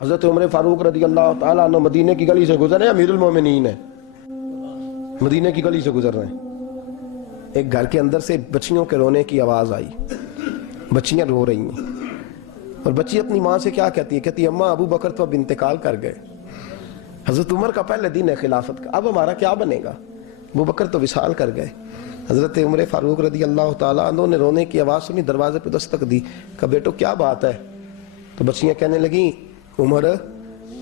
حضرت عمر فاروق رضی اللہ تعالیٰ عنہ مدینے کی گلی سے گزر رہے ہیں، امیر المومنین ہے، مدینے کی گلی سے گزر رہے ہیں، ایک گھر کے اندر سے بچیوں کے رونے کی آواز آئی، بچیاں رو رہی ہیں، اور بچی اپنی ماں سے کیا کہتی ہے؟ کہتی ہے اماں ابو بکر تو اب انتقال کر گئے، حضرت عمر کا پہلے دن ہے خلافت کا، اب ہمارا کیا بنے گا؟ ابو بکر تو وصال کر گئے۔ حضرت عمر فاروق رضی اللہ تعالیٰ عنہ نے رونے کی آواز سنی، دروازے پہ دستک دی، کہا بیٹو کیا بات ہے؟ تو بچیاں کہنے لگیں عمر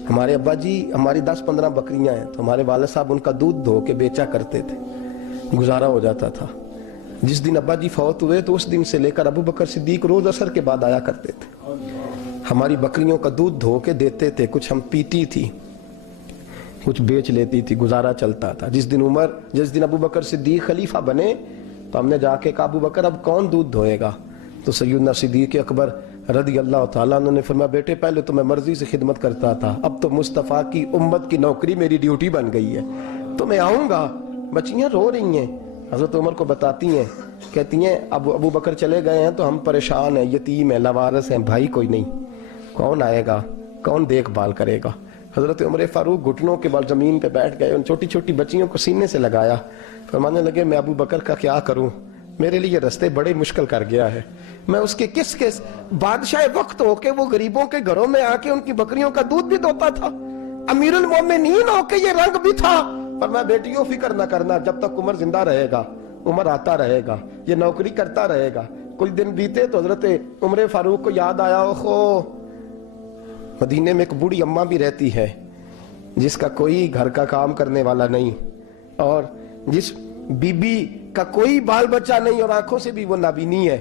ہمارے ابا جی ہماری 10-15 بکریاں ہیں، تو ہمارے والد صاحب ان کا دودھ دھو کے بیچا کرتے تھے، گزارا ہو جاتا تھا۔ جس دن ابا جی فوت ہوئے تو اس دن سے لے کر ابو بکر صدیق روز عصر کے بعد آیا کرتے تھے، ہماری بکریوں کا دودھ دھو کے دیتے تھے، کچھ ہم پیتی تھی، کچھ بیچ لیتی تھی، گزارا چلتا تھا۔ جس دن ابو بکر صدیق خلیفہ بنے تو ہم نے جا کے کہا ابو بکر اب کون دودھ دھوئے گا؟ تو سیدنا صدیق اکبر رضی اللہ تعالیٰ عنہ نے فرمایا بیٹے پہلے تو میں مرضی سے خدمت کرتا تھا، اب تو مصطفیٰ کی امت کی نوکری میری ڈیوٹی بن گئی ہے، تو میں آؤں گا۔ بچیاں رو رہی ہیں، حضرت عمر کو بتاتی ہیں، کہتی ہیں اب ابو بکر چلے گئے ہیں تو ہم پریشان ہیں، یتیم ہیں، لاوارث ہیں، بھائی کوئی نہیں، کون آئے گا، کون دیکھ بھال کرے گا؟ حضرت عمر فاروق گھٹنوں کے بال زمین پہ بیٹھ گئے، ان چھوٹی چھوٹی بچیوں کو سینے سے لگایا، فرمانے لگے میں ابو بکر کا کیا کروں، میرے لیے رستے بڑے مشکل کر گیا ہے، میں اس کے کس بادشاہ وقت ہو کے وہ غریبوں کے گھروں میں آ کے ان کی بکریوں کا دودھ بھی دوتا تھا، امیر المومنین ہو کے یہ رنگ بھی تھا۔ فرمایا بیٹیوں فکر نہ کرنا، جب تک عمر زندہ رہے گا، عمر آتا رہے گا، یہ نوکری کرتا رہے گا۔ کچھ دن بیتے تو حضرت عمر فاروق کو یاد آیا اوہو مدینے میں ایک بوڑھی اماں بھی رہتی ہے جس کا کوئی گھر کا کام کرنے والا نہیں، اور جس بی بی کا کوئی بال بچہ نہیں، اور آنکھوں سے بھی وہ نابینی ہے۔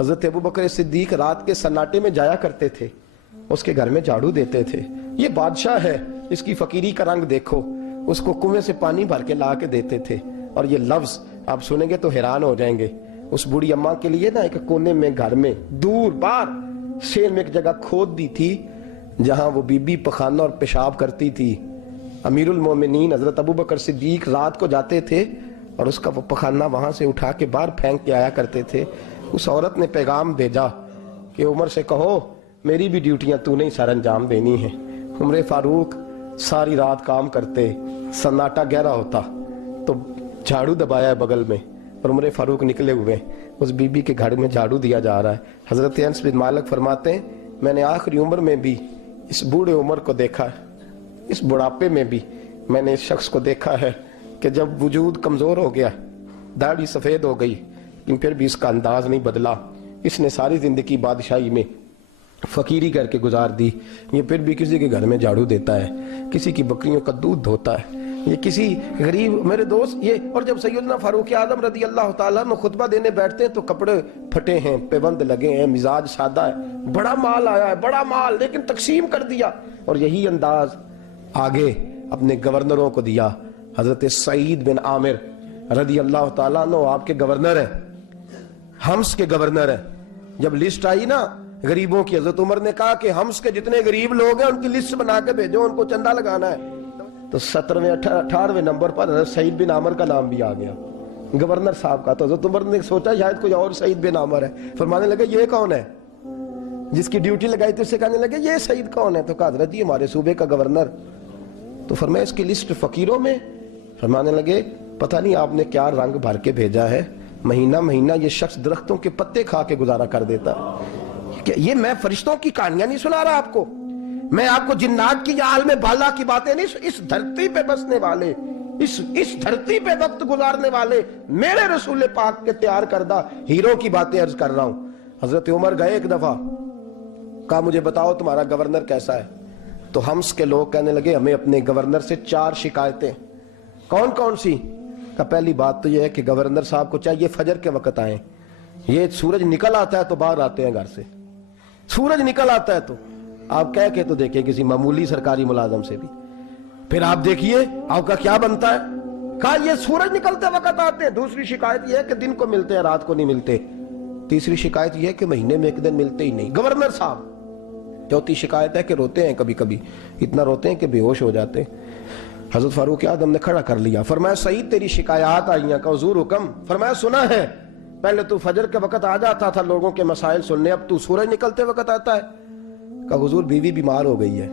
حضرت ابو بکر صدیق رات کے سناٹے میں جایا کرتے تھے، اس کے گھر میں جھاڑو دیتے تھے، یہ بادشاہ ہے، اس کی فقیری کا رنگ دیکھو، اس کو کنویں سے پانی بھر کے لا کے دیتے تھے۔ اور یہ لفظ آپ سنیں گے تو حیران ہو جائیں گے، اس بوڑھی اماں کے لیے نا ایک کونے میں گھر میں دور باہر شیر میں ایک جگہ کھود دی تھی جہاں وہ بی بی پخانہ اور پیشاب کرتی تھی۔ امیر المومنین حضرت ابو بکر صدیق رات کو جاتے تھے اور اس کا وہ پخانہ وہاں سے اٹھا کے باہر پھینک کے آیا کرتے تھے۔ اس عورت نے پیغام بھیجا کہ عمر سے کہو میری بھی ڈیوٹیاں تو نے سر انجام دینی ہیں۔ عمر فاروق ساری رات کام کرتے، سناٹا گہرا ہوتا تو جھاڑو دبایا ہے بغل میں، اور عمر فاروق نکلے ہوئے اس بی بی کے گھر میں جھاڑو دیا جا رہا ہے۔ حضرت انس بن مالک فرماتے ہیں میں نے آخری عمر میں بھی اس بوڑھے عمر کو دیکھا ہے، اس بڑھاپے میں بھی میں نے اس شخص کو دیکھا ہے کہ جب وجود کمزور ہو گیا، داڑھی سفید ہو گئی، لیکن پھر بھی اس کا انداز نہیں بدلا، اس نے ساری زندگی بادشاہی میں فقیری کر کے گزار دی، یہ پھر بھی کسی کے گھر میں جھاڑو دیتا ہے، کسی کی بکریوں کا دودھ دھوتا ہے، یہ کسی غریب میرے دوست یہ۔ اور جب سیدنا فاروق اعظم رضی اللہ تعالیٰ عنہ خطبہ دینے بیٹھتے ہیں تو کپڑے پھٹے ہیں، پیبند لگے ہیں، مزاج سادہ ہے، بڑا مال آیا ہے، بڑا مال، لیکن تقسیم کر دیا، اور یہی انداز آگے اپنے گورنروں کو دیا۔ حضرت سعید بن عامر رضی اللہ تعالیٰ عنہ آپ کے گورنر ہیں، حمص کے گورنر ہیں۔ جب لسٹ آئی نا غریبوں کی، حضرت عمر نے کہا کہ حمص کے جتنے غریب لوگ ہیں ان کی لسٹ بنا کے بھیجو، ان کو چندہ لگانا ہے۔ تو 17ویں 18ویں نمبر پر حضرت سعید بن عامر کا نام بھی آ گیا، گورنر صاحب کا۔ تو حضرت عمر نے سوچا شاید کوئی اور سعید بن عامر ہے، فرمانے لگے یہ کون ہے؟ جس کی ڈیوٹی لگائی تھی اس سے کہنے لگے یہ سعید کون ہے؟ تو کہا حضرت یہ ہمارے صوبے کا گورنر۔ تو فرمایا اس کی لسٹ فقیروں میں؟ فرمانے لگے پتہ نہیں آپ نے کیا رنگ بھر کے بھیجا ہے، مہینہ مہینہ یہ شخص درختوں کے پتے کھا کے گزارا کر دیتا ہے۔ کہ یہ میں فرشتوں کی کہانیاں نہیں سنا رہا آپ کو، میں آپ کو جنات کی یا عالم بالا کی باتیں نہیں، اس دھرتی پہ بسنے والے، اس دھرتی پہ وقت گزارنے والے میرے رسول پاک کے تیار کردہ ہیرو کی باتیں عرض کر رہا ہوں۔ حضرت عمر گئے ایک دفعہ، کہا مجھے بتاؤ تمہارا گورنر کیسا ہے؟ تو حمص کے لوگ کہنے لگے ہمیں اپنے گورنر سے 4 شکایتیں۔ کون کون سی؟ کہ پہلی بات تو یہ ہے کہ گورنر صاحب کو چاہیے فجر کے وقت آئیں، یہ سورج نکل آتا ہے تو باہر آتے ہیں گھر سے، سورج نکل آتا ہے تو آپ کہہ کے تو دیکھیں کسی معمولی سرکاری ملازم سے بھی، پھر آپ دیکھیے آپ کا کیا بنتا ہے۔ کہا یہ سورج نکلتے وقت آتے ہیں۔ دوسری شکایت یہ ہے کہ دن کو ملتے ہیں رات کو نہیں ملتے۔ تیسری شکایت یہ ہے کہ مہینے میں ایک دن ملتے ہی نہیں گورنر صاحب۔ چوتھی شکایت ہے کہ روتے ہیں، کبھی کبھی اتنا روتے ہیں کہ بے ہوش ہو جاتے ہیں۔ حضرت فاروق اعظم نے کھڑا کر لیا، فرمایا سعید تیری شکایات آئی ہیں؟ کہ حضور حکم۔ فرمایا سنا ہے، پہلے تو فجر کے وقت آ جاتا تھا لوگوں کے مسائل سننے، اب تو سورج نکلتے وقت آتا ہے۔ کہ حضور بیوی بیمار ہو گئی ہے،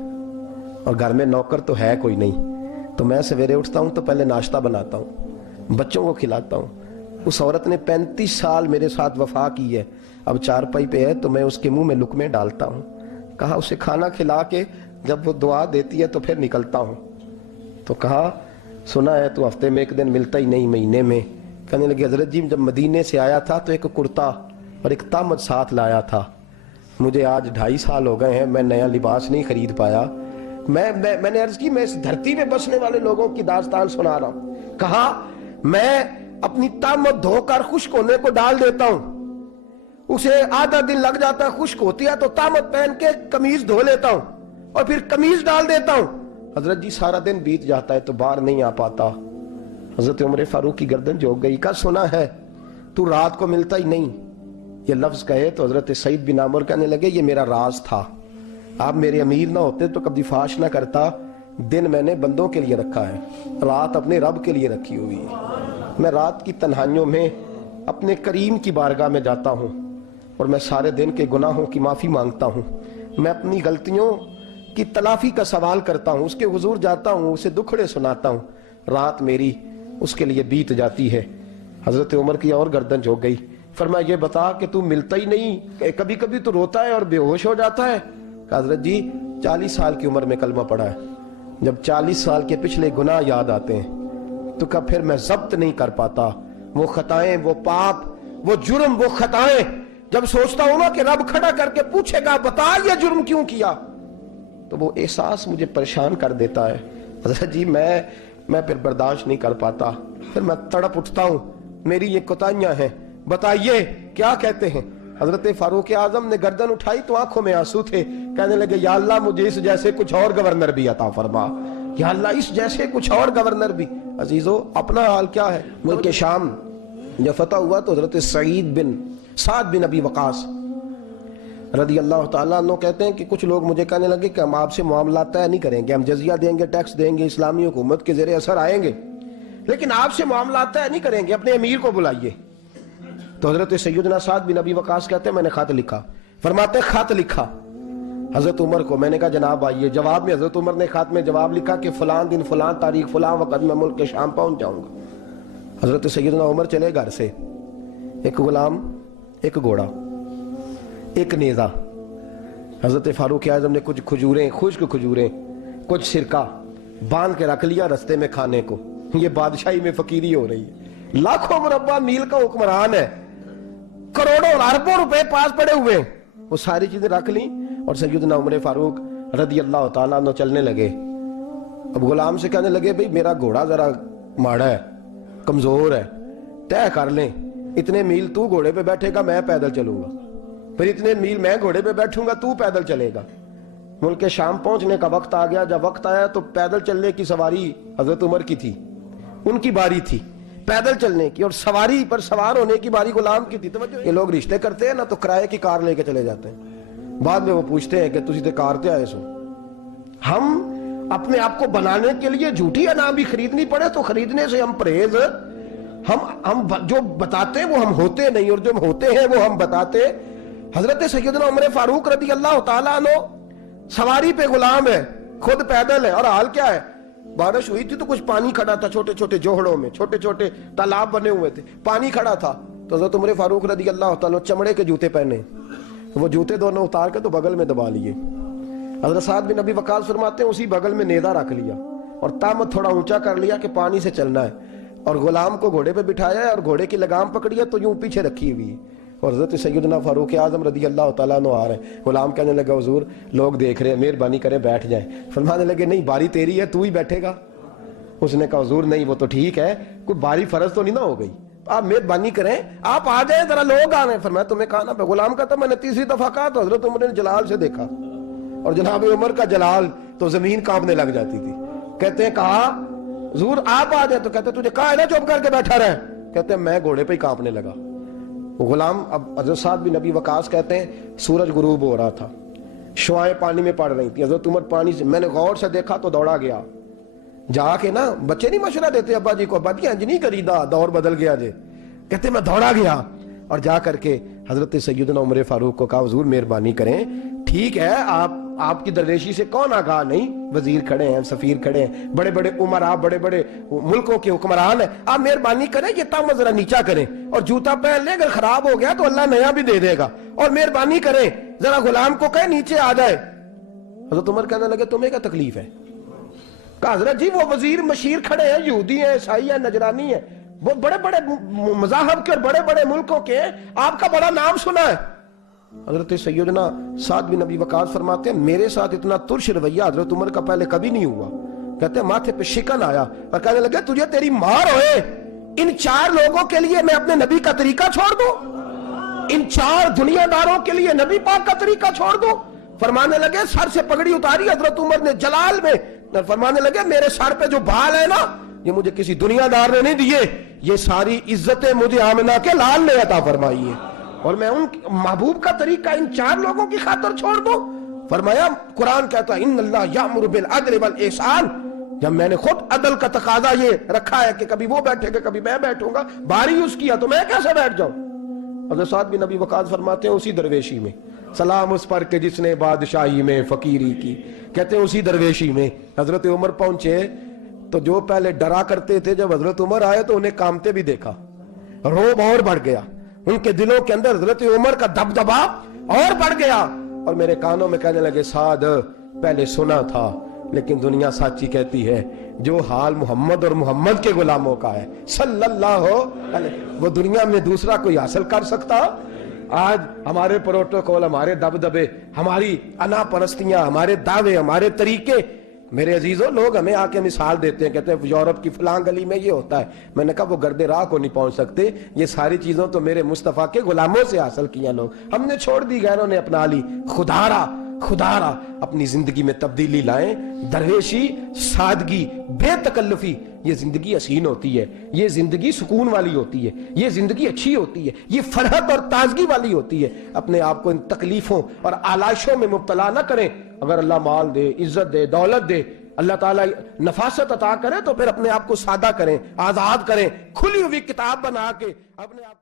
اور گھر میں نوکر تو ہے کوئی نہیں، تو میں سویرے اٹھتا ہوں تو پہلے ناشتہ بناتا ہوں، بچوں کو کھلاتا ہوں۔ اس عورت نے 35 سال میرے ساتھ وفا کی ہے، اب چارپائی پہ ہے تو میں اس کے منہ میں لقمے ڈالتا ہوں۔ کہا اسے کھانا کھلا کے جب وہ دعا دیتی ہے تو پھر نکلتا ہوں۔ تو کہا سنا ہے تو ہفتے میں ایک دن ملتا ہی نہیں، مہینے میں۔ کہنے لگے حضرت جی جب مدینے سے آیا تھا تو ایک کرتا اور ایک تامت ساتھ لایا تھا، مجھے آج 2.5 سال ہو گئے ہیں، میں نیا لباس نہیں خرید پایا۔ میں نے عرض کی میں اس دھرتی میں بسنے والے لوگوں کی داستان سنا رہا ہوں۔ کہا میں اپنی تامت دھو کر خشک ہونے کو ڈال دیتا ہوں، اسے آدھا دن لگ جاتا ہے، خشک ہوتی ہے تو تامت پہن کے قمیض دھو لیتا ہوں اور پھر قمیض ڈال دیتا ہوں۔ حضرت جی سارا دن بیت جاتا ہے تو باہر نہیں آ پاتا۔ حضرت عمر فاروق کی گردن جھک گئی، کہا سنا ہے تو رات کو ملتا ہی نہیں۔ یہ لفظ کہے تو حضرت سعید بن عمر کہنے لگے یہ میرا راز تھا، آپ میرے امیر نہ ہوتے تو کبھی فاش نہ کرتا۔ دن میں نے بندوں کے لیے رکھا ہے، رات اپنے رب کے لیے رکھی ہوئی ہے۔ میں رات کی تنہائیوں میں اپنے کریم کی بارگاہ میں جاتا ہوں اور میں سارے دن کے گناہوں کی معافی مانگتا ہوں، میں اپنی غلطیوں کی تلافی کا سوال کرتا ہوں، اس کے حضور جاتا ہوں، اسے دکھڑے سناتا ہوں، رات میری اس کے لیے بیت جاتی ہے۔ حضرت عمر کی اور گردن جھک گئی، فرمایا یہ بتا کہ تو ملتا ہی نہیں، کبھی کبھی تو روتا ہے اور بے ہوش ہو جاتا ہے۔ کہا حضرت جی 40 سال کی عمر میں کلمہ پڑھا ہے، جب 40 سال کے پچھلے گناہ یاد آتے ہیں تو کہا پھر میں ضبط نہیں کر پاتا، وہ خطائیں، وہ پاپ، وہ جرم، وہ خطائیں جب سوچتا ہوں نا کہ رب کھڑا کر کے پوچھے گا بتا یہ جرم کیوں کیا، تو وہ احساس مجھے پریشان کر دیتا ہے۔ حضرت جی میں پھر برداشت نہیں کر پاتا، پھر میں تڑپ اٹھتا ہوں، میری یہ کوتاہیاں ہیں، بتائیے کیا کہتے ہیں۔ حضرت فاروق اعظم نے گردن اٹھائی تو آنکھوں میں آنسو تھے، کہنے لگے یا اللہ مجھے اس جیسے کچھ اور گورنر بھی عطا فرما، یا اللہ اس جیسے کچھ اور گورنر بھی۔ عزیزو اپنا حال کیا ہے؟ ملک شام جب فتح ہوا تو حضرت سعد بن ابی وقاص رضی اللہ تعالیٰ عنہ کہتے ہیں کہ کچھ لوگ مجھے کہنے لگے کہ ہم آپ سے معاملات طے نہیں کریں گے، ہم جزیہ دیں گے، ٹیکس دیں گے، اسلامی حکومت کے زیر اثر آئیں گے، لیکن آپ سے معاملات طے نہیں کریں گے، اپنے امیر کو بلائیے۔ تو حضرت سیدنا سعد بن ابی وقاص کہتے ہیں میں نے خط لکھا، فرماتے خط لکھا حضرت عمر کو، میں نے کہا جناب آئیے۔ جواب میں حضرت عمر نے خط میں جواب لکھا کہ فلان دن فلان تاریخ فلان وقت میں ملک شام پہنچ جاؤں گا۔ حضرت سیدنا عمر چلے گھر سے، ایک غلام، ایک گھوڑا، ایک نیزہ۔ حضرت فاروق اعظم نے کچھ کھجوریں، خشک کھجوریں، کچھ سرکہ باندھ کے رکھ لیا رستے میں کھانے کو۔ یہ بادشاہی میں فقیری ہو رہی ہے، لاکھوں مربع میل کا حکمران ہے، کروڑوں اور اربوں روپے پاس پڑے ہوئے، وہ ساری چیزیں رکھ لیں اور سیدنا عمر فاروق رضی اللہ تعالیٰ عنہ چلنے لگے۔ اب غلام سے کہنے لگے بھئی میرا گھوڑا ذرا ماڑا ہے، کمزور ہے، طے کر لیں اتنے میل تو گھوڑے پہ بیٹھے گا، میں پیدل چلوں گا، پھر اتنے میل میں گھوڑے پہ بیٹھوں گا، تو پیدل چلے گا۔ ملک شام پہنچنے کا وقت آ گیا، جب وقت آیا تو پیدل چلنے کی سواری حضرت عمر کی تھی، ان کی باری تھی پیدل چلنے کی، اور سواری پر سوار ہونے کی باری غلام کی تھی۔ یہ لوگ رشتے کرتے ہیں نا تو کرائے کی کار لے کے چلے جاتے ہیں، بعد میں وہ پوچھتے ہیں کہ تجھے تے کار تے آئے سو۔ ہم اپنے آپ کو بنانے کے لیے جھوٹی انعام بھی خریدنی پڑے تو خریدنے سے ہم پرہیز، ہم جو بتاتے ہیں وہ ہم ہوتے نہیں، اور جو ہم ہوتے ہیں وہ ہم بتاتے۔ حضرت سیدنا عمر فاروق رضی اللہ تعالیٰ عنہ سواری پہ غلام ہے، خود پیدل ہے، اور حال کیا ہے؟ بارش ہوئی تھی تو کچھ پانی کھڑا تھا، چھوٹے چھوٹے جوہڑوں میں چھوٹے چھوٹے تالاب بنے ہوئے تھے، پانی کھڑا تھا۔ تو حضرت عمر فاروق رضی اللہ تعالیٰ چمڑے کے جوتے پہنے، وہ جوتے دونوں اتار کے تو بغل میں دبا لیے۔ حضرت سعد بن ابی وقاص فرماتے ہیں اسی بغل میں نیزہ رکھ لیا اور تامت تھوڑا اونچا کر لیا کہ پانی سے چلنا ہے، اور غلام کو گھوڑے پہ بٹھایا ہے اور گھوڑے کی لگام پکڑی ہے تو یوں پیچھے رکھی ہوئی ہے، اور حضرت سیدنا فاروق اعظم رضی اللہ تعالیٰ عنہ آ رہے ہیں۔ غلام کہنے لگا حضور لوگ دیکھ رہے ہیں، مہربانی کریں بیٹھ جائیں۔ فرمانے لگے نہیں باری تیری ہے، تو ہی بیٹھے گا۔ اس نے کہا حضور نہیں وہ تو ٹھیک ہے، کوئی باری فرض تو نہیں نہ ہو گئی، آپ مہربانی کریں آپ آ جائیں، ذرا لوگ آ رہے ہیں۔ فرمایا تمہیں کہا نا، غلام کہتا میں نے تیسری دفعہ کہا تو حضرت عمر نے جلال سے دیکھا، اور جناب عمر کا جلال تو زمین کانپنے لگ جاتی تھی۔ کہتے ہیں کہا حضور آپ آ جائیں، تو کہتے تجھے کہا ہے نا چپ کر کے بیٹھا رہے، کہتے ہیں میں گھوڑے پہ ہی کانپنے لگا۔ غلام اب حضرت سعد بن ابی وقاص کہتے ہیں سورج غروب ہو رہا تھا، شعائیں پانی میں پڑ رہی تھی، حضرت عمر پانی سے، میں نے غور سے دیکھا تو دوڑا گیا، جا کے نا بچے نہیں مشورہ دیتے ابا جی کو، ابا جی انج نہیں کریدا، دور بدل گیا جے، کہتے میں دوڑا گیا اور جا کر کے حضرت سیدنا عمر فاروق کو کہا حضور مہربانی کریں، ٹھیک ہے آپ آپ کی درویشی سے کون آگاہ نہیں؟ وزیر کھڑے ہیں، سفیر کھڑے ہیں، بڑے بڑے عمرا، بڑے بڑے ملکوں کے حکمران ہیں، آپ مہربانی کریں یہ تام ذرا نیچا کریں، اور جوتا پہن لیں، اگر خراب ہو گیا تو اللہ نیا بھی دے دے گا، اور مہربانی کریں ذرا غلام کو کہیں نیچے آ جائے۔ حضرت عمر کہنے لگے تمہیں کیا تکلیف ہے؟ کہا حضرت جی وہ وزیر مشیر کھڑے ہیں، یہودی ہیں، عیسائی ہیں، نجرانی ہیں، وہ بڑے بڑے مذاہب کے اور بڑے بڑے ملکوں کے ہیں، آپ کا بڑا نام سنا ہے۔ حضرت سیدنا سعد بن ابی وقاص فرماتے ہیں میرے ساتھ اتنا ترش رویہ حضرت عمر کا پہلے کبھی نہیں ہوا۔ کہتے ہیں ماتھے پہ شکن آیا اور کہنے لگے تجھے تیری مار ہوئے، ان 4 لوگوں کے لیے میں اپنے نبی کا طریقہ چھوڑ دوں؟ ان 4 دنیا داروں کے لیے نبی پاک کا طریقہ چھوڑ دوں؟ فرمانے لگے، سر سے پگڑی اتاری حضرت عمر نے جلال میں، فرمانے لگے میرے سر پہ جو بال ہے نا یہ مجھے کسی دنیا دار نے نہیں دیے، یہ ساری عزتیں مجھے آمنہ کے لال نے عطا فرمائی ہے، اور میں ان محبوب کا طریقہ ان 4 لوگوں کی خاطر چھوڑ دوں؟ فرمایا قرآن کہتا ہے ان اللہ یامر بالعدل والاحسان، جب میں نے خود عدل کا تقاضا یہ رکھا ہے کہ کبھی وہ بیٹھے گا کبھی میں بیٹھوں گا، باری اس کیا تو میں کیسے بیٹھ جاؤں؟ حضرت سعد بن ابی وقاص فرماتے ہیں اسی درویشی میں، سلام اس پر کہ جس نے بادشاہی میں فقیری کی، کہتے ہیں اسی درویشی میں حضرت عمر پہنچے تو جو پہلے ڈرا کرتے تھے جب حضرت عمر آئے تو انہیں کامتے بھی دیکھا، روب اور بڑھ گیا، ان کے دلوں کے اندر حضرت عمر کا دبدبا اور بڑھ گیا، اور میرے کانوں میں کہنے لگے سعد پہلے سنا تھا لیکن دنیا سچی کہتی ہے جو حال محمد اور محمد کے غلاموں کا ہے صلی اللہ علیہ، وہ دنیا میں دوسرا کوئی حاصل کر سکتا؟ آج ہمارے پروٹوکول، ہمارے دبدبے، ہماری انا پرستیاں، ہمارے دعوے، ہمارے طریقے، میرے عزیزوں لوگ ہمیں آ کے مثال دیتے ہیں، کہتے ہیں یورپ کی فلاں گلی میں یہ ہوتا ہے، میں نے کہا وہ گرد راہ کو نہیں پہنچ سکتے، یہ ساری چیزوں تو میرے مصطفیٰ کے غلاموں سے حاصل کیا لوگ، ہم نے چھوڑ دی، غیروں نے اپنا لی۔ خدا را اپنی زندگی میں تبدیلی لائیں، درویشی، سادگی، بے تکلفی، یہ زندگی حسین ہوتی ہے، یہ زندگی سکون والی ہوتی ہے، یہ زندگی اچھی ہوتی ہے، یہ فرحت اور تازگی والی ہوتی ہے۔ اپنے آپ کو ان تکلیفوں اور آلائشوں میں مبتلا نہ کریں، اگر اللہ مال دے، عزت دے، دولت دے، اللہ تعالیٰ نفاست عطا کرے تو پھر اپنے آپ کو سادہ کریں، آزاد کریں، کھلی ہوئی کتاب بنا کے اپنے آپ